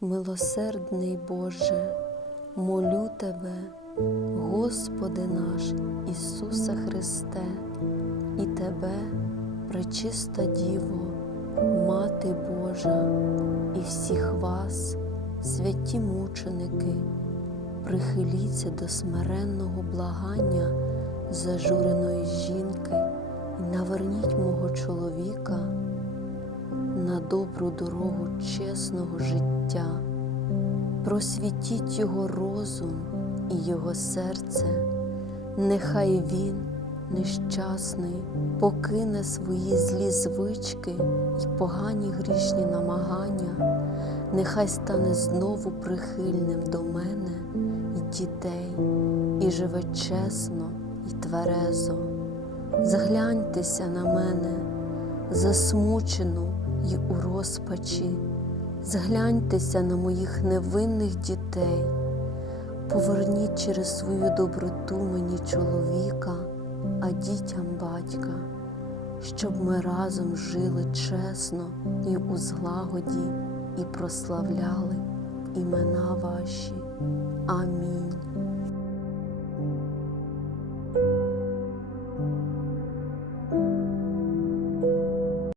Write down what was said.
Милосердний Боже, молю Тебе, Господи наш Ісусе Христе, і Тебе, пречиста Діво, Мати Божа, і всіх вас, святі мученики, прихиліться до смиренного благання зажуреної жінки і наверніть мого чоловіка добру дорогу чесного життя, просвітіть його розум і його серце, нехай він, нещасний, покине свої злі звички й погані грішні намагання, нехай стане знову прихильним до мене і дітей, і живе чесно і тверезо. Згляньтеся на мене, засмучену й у розпачі, згляньтеся на моїх невинних дітей, поверніть через свою доброту мені чоловіка, а дітям батька, щоб ми разом жили чесно і у злагоді, і прославляли імена ваші. Амінь.